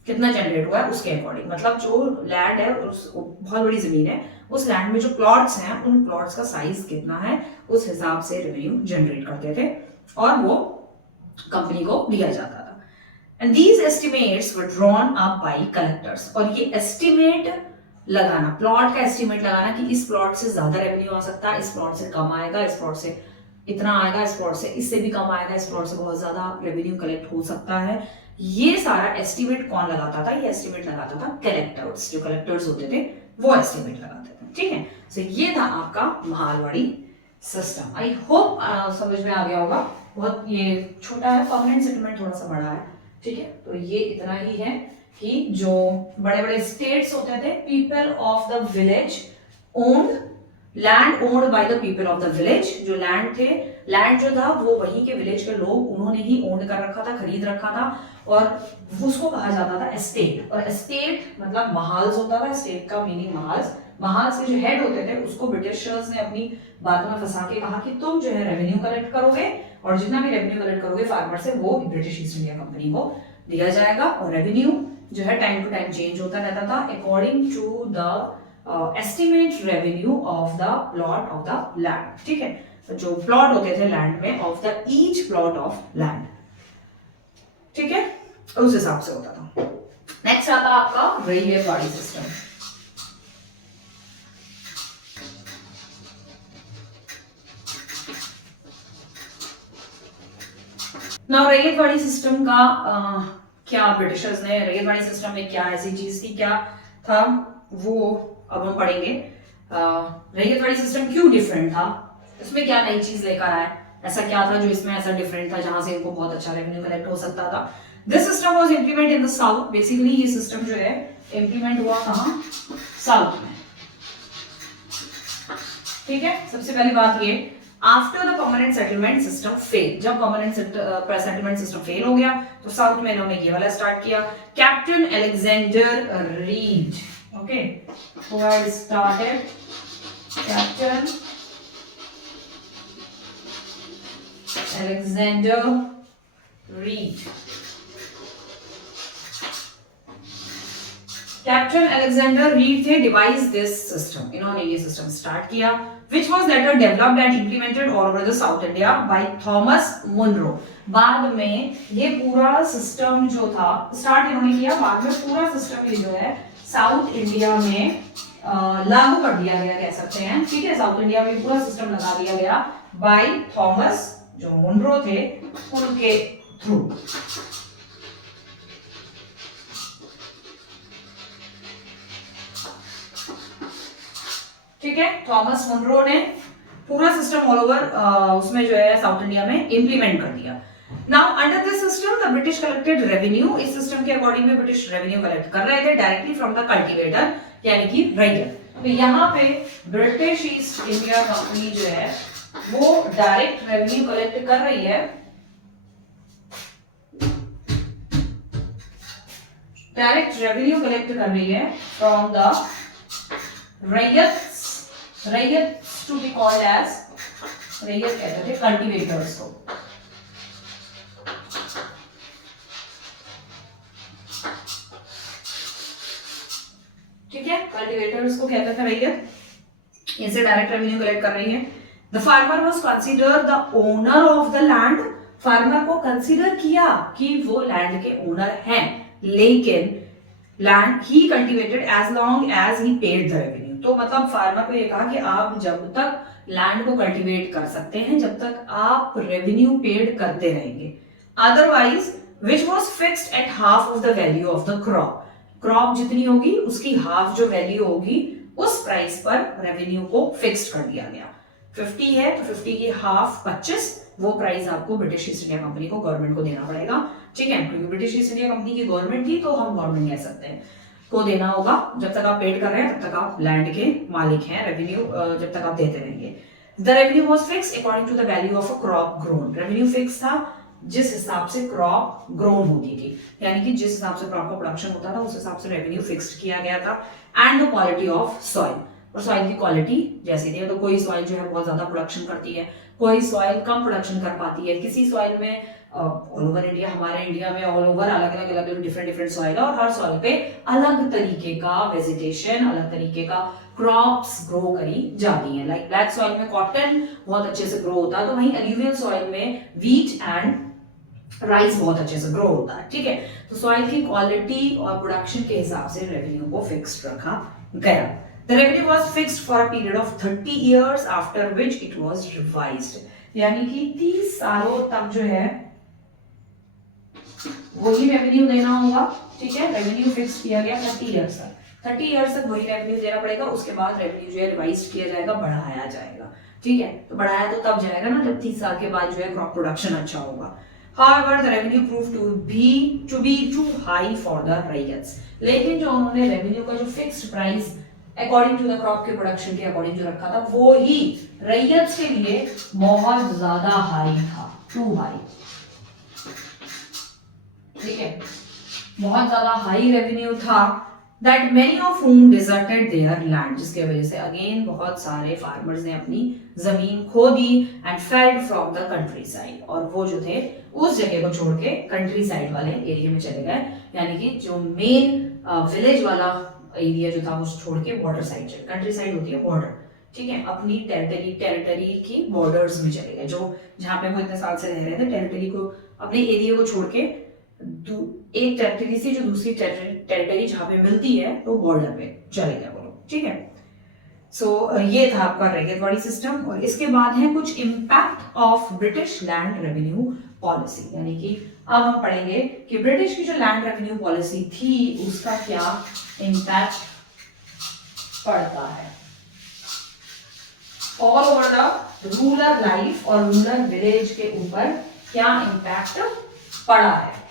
कितना जनरेट हुआ है उसके अकॉर्डिंग, मतलब जो लैंड है उस बहुत बड़ी जमीन है, उस लैंड में जो प्लॉट्स हैं उन प्लॉट्स का साइज कितना है उस हिसाब से रेवेन्यू जनरेट करते थे और वो कंपनी को दिया जाता था। And these estimates were drawn up by collectors, और ये एस्टिमेट लगाना, प्लॉट का एस्टिमेट लगाना कि इस प्लॉट से ज्यादा रेवेन्यू आ सकता है, इस प्लॉट से कम आएगा, इस प्लॉट से इतना आएगा, इस प्लॉट से इससे भी कम आएगा, इस प्लॉट से बहुत ज्यादा रेवेन्यू कलेक्ट हो सकता है, ये सारा एस्टिमेट कौन लगाता था? ये एस्टिमेट लगाता था कलेक्टर्स, जो कलेक्टर्स होते थे वो एस्टिमेट लगाते थे। ठीक है, तो ये था आपका महालवाड़ी सिस्टम। आई होप समझ में आ गया होगा। बहुत ये छोटा है, परमानेंट सेटलमेंट थोड़ा सा बड़ा है। ठीक है, तो ये इतना ही है कि जो बड़े बड़े स्टेट्स होते थे, people of the village owned land owned by the people of the village, जो लैंड थे, लैंड जो था वो वहीं के विलेज के लोग उन्होंने ही ओन कर रखा था, खरीद रखा था, और उसको कहा जाता था एस्टेट। और एस्टेट मतलब महाल्स होता था, एस्टेट का मीनिंग महाल्स। महाल्स के जो हेड होते थे उसको ब्रिटिशर्स ने अपनी बातों में फंसा के कहा कि तुम जो है रेवेन्यू कलेक्ट करोगे, और जितना भी रेवेन्यू कलेक्ट करोगे फार्मर से वो ब्रिटिश ईस्ट इंडिया कंपनी को दिया जाएगा। और रेवेन्यू जो है टाइम टू टाइम चेंज होता रहता था according to the estimate revenue of the plot of the land. ठीक है, तो जो प्लॉट होते थे लैंड में of the each plot of land, ठीक है, उस हिसाब से होता था। नेक्स्ट आता आपका रेलवे वाड़ी सिस्टम। नाउ रेलवे सिस्टम का क्या ब्रिटिशर्स ने रेलवे सिस्टम में क्या ऐसी चीज थी, क्या था, वो अब हम पढ़ेंगे। रेलवे सिस्टम क्यों डिफरेंट था, इसमें क्या नई चीज लेकर आया, ऐसा क्या था जो इसमें ऐसा डिफरेंट था जहां से इनको बहुत अच्छा रेवेन्यू कलेक्ट हो सकता था। This system was implement in the south. Basically ये सिस्टम जो है इम्प्लीमेंट हुआ कहां? साउथ में। ठीक है, सबसे पहली बात ये, after the permanent settlement system fail, जब परमानेंट सेटलमेंट सिस्टम फेल हो गया तो साउथ में इन्होंने ये वाला स्टार्ट किया। Captain Alexander read, okay, who had started, captain Alexander read. Captain Alexander read थे डिवाइस दिस सिस्टम, इन्होंने ये सिस्टम स्टार्ट किया, which was later developed and implemented all over the South India by Thomas Munro। बाद में ये पूरा system जो था स्टार्ट इन्होंने किया, बाद में पूरा सिस्टम ये जो है साउथ इंडिया में लागू कर दिया गया, कह सकते हैं। ठीक है, साउथ इंडिया में पूरा सिस्टम लगा दिया गया बाय थॉमस, जो मुनरो थे, उनके थ्रू। ठीक है, थॉमस मुनरो ने पूरा सिस्टम ऑल ओवर उसमें जो है साउथ इंडिया में इंप्लीमेंट कर दिया। Now under this system the British collected revenue, इस सिस्टम के अकॉर्डिंग में ब्रिटिश रेवेन्यू कलेक्ट कर रहे थे डायरेक्टली फ्रॉम द कल्टीवेटर, यानी कि रैयर। तो यहाँ पे ब्रिटिश ईस्ट इंडिया कंपनी जो है वो डायरेक्ट रेवेन्यू कलेक्ट कर रही है, डायरेक्ट रेवेन्यू कलेक्ट कर रही है फ्रॉम द रैयत टू बी कॉल्ड एज, रैयत कहते थे कल्टीवेटर्स को। ठीक है, कल्टीवेटर्स को कहते थे रैयत, इनसे डायरेक्ट रेवेन्यू कलेक्ट कर रही है। The farmer was consider the owner of the land, farmer को कंसीडर किया कि वो लैंड के ओनर हैं, लेकिन land he cultivated as long as he paid the revenue. तो मतलब फार्मर को ये कहा कि आप जब तक लैंड को कल्टीवेट कर सकते हैं, जब तक आप रेवेन्यू पेड करते रहेंगे, otherwise which was fixed at half of the value of the crop, crop जितनी होगी उसकी हाफ जो वैल्यू होगी उस प्राइस पर रेवेन्यू को फिक्स्ड कर दिया गया। 50 है तो 50 की हाफ 25, वो प्राइस आपको ब्रिटिश ईस्ट इंडिया कंपनी को, गवर्नमेंट को देना पड़ेगा। ठीक है, क्योंकि ब्रिटिश ईस्ट इंडिया कंपनी की गवर्नमेंट थी तो हम गवर्नमेंट कह सकते हैं, को देना होगा। जब तक आप पेड कर रहे हैं तब तक आप लैंड के मालिक हैं, रेवेन्यू जब तक आप देते रहेंगे। The revenue was fixed according to the value of a crop grown, revenue fix था जिस हिसाब से क्रॉप ग्रोन होती थी, यानी कि जिस हिसाब से क्रॉप का प्रोडक्शन होता था उस हिसाब से रेवेन्यू फिक्स्ड किया गया था। And the quality of soil, और सॉइल की क्वालिटी जैसी थी, तो कोई सॉइल जो है बहुत ज्यादा प्रोडक्शन करती है, कोई सॉइल कम प्रोडक्शन कर पाती है, किसी सॉइल में ऑल ओवर इंडिया, हमारे इंडिया में ऑल ओवर अलग अलग डिफरेंट डिफरेंट सॉइल है और हर सॉइल पे अलग तरीके का वेजिटेशन, अलग तरीके का क्रॉप्स ग्रो करी जाती हैं। लाइक ब्लैक सॉइल में कॉटन बहुत अच्छे से ग्रो होता है, तो वहीं एल्यूवियल सॉइल में व्हीट एंड राइस बहुत अच्छे से ग्रो होता है। ठीक है, तो सॉइल की क्वालिटी और प्रोडक्शन के हिसाब से रेवेन्यू को फिक्स्ड रखा गया। The revenue was fixed for a period of 30 years after which it was revised. यानी कि 30 सालों तक जो है वही रेवेन्यू देना होगा। ठीक है, रेवेन्यू फिक्स किया गया 30 इयर्स तक, 30 इयर्स तक वही रेवेन्यू देना पड़ेगा। उसके बाद रेवेन्यू जो है रिवाइज किया जाएगा, बढ़ाया जाएगा। ठीक है, तो बढ़ाया तो तब जाएगा ना जब 30 साल के बाद जो है क्रॉप प्रोडक्शन अच्छा होगा। However, the revenue proved to be too high for the riots. लेकिन जो उन्होंने रेवेन्यू का जो fixed price according to the crop के प्रोडक्शन के अकॉर्डिंग जो रखा था वो ही रैयत्स के लिए बहुत ज्यादा हाई था, टू हाई। ठीक है, बहुत ज्यादा हाई रेवेन्यू था। That many of whom deserted their land, जिसके वजह से अगेन बहुत सारे फार्मर्स ने अपनी जमीन खो दी and fled from the countryside, और वो जो थे उस जगह को छोड़ के कंट्री साइड वाले एरिया में चले गए। यानी कि जो मेन विलेज वाला एरिया जो था वो छोड़ के बॉर्डर साइड चले, कंट्री साइड होती है बॉर्डर। ठीक है, अपनी टेरिटरी की बॉर्डर्स में चले गए, जो जहां पे वो इतने साल से रह रहे थे, टेरिटरी को, अपने एरिया को छोड़ के एक टेरिटरी से जो दूसरी टेरिटरी जहां पे मिलती है तो बॉर्डर पे चले गए वो लोग। ठीक है, सो ये था आपका रैयतवाड़ी सिस्टम। और इसके बाद है कुछ impact of British land revenue policy, यानी कि अब हम पढ़ेंगे कि ब्रिटिश की जो लैंड रेवेन्यू पॉलिसी थी उसका क्या इम्पैक्ट पड़ता है all over the rural life और रूरल विलेज के ऊपर क्या इम्पैक्ट पड़ा है।